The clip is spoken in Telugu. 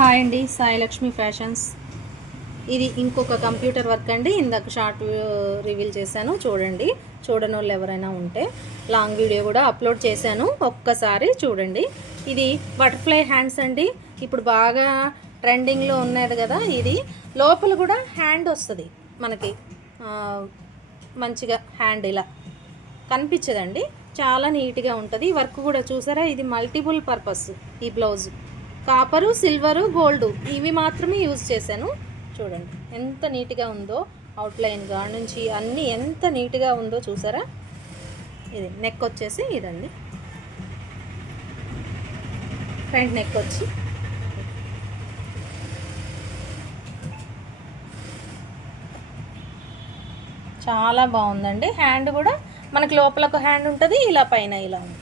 హాయ్ అండి, సాయి లక్ష్మి ఫ్యాషన్స్. ఇది ఇంకొక కంప్యూటర్ వర్క్ అండి. ఇందాక షార్ట్ రివీల్ చేశాను, చూడండి. చూడని వాళ్ళు ఎవరైనా ఉంటే లాంగ్ వీడియో కూడా అప్లోడ్ చేశాను, ఒక్కసారి చూడండి. ఇది బటర్ఫ్లై హ్యాండ్స్ అండి. ఇప్పుడు బాగా ట్రెండింగ్లో ఉన్నది కదా ఇది. లోపల కూడా హ్యాండ్ వస్తుంది మనకి, మంచిగా హ్యాండ్ ఇలా కనిపించదండి, చాలా నీట్గా ఉంటుంది. వర్క్ కూడా చూసారా, ఇది మల్టిపుల్ పర్పస్. ఈ బ్లౌజ్ కాపరు, సిల్వరు, గోల్డ్ ఇవి మాత్రమే యూజ్ చేశాను. చూడండి ఎంత నీట్గా ఉందో, అవుట్లైన్ గా నుంచి అన్నీ ఎంత నీట్గా ఉందో చూసారా. ఇది నెక్ వచ్చేసి ఇదండి, ఫ్రంట్ నెక్ వచ్చి చాలా బాగుందండి. హ్యాండ్ కూడా మనకి లోపల ఒక హ్యాండ్ ఉంటుంది, ఇలా పైన ఇలా ఉంటుంది.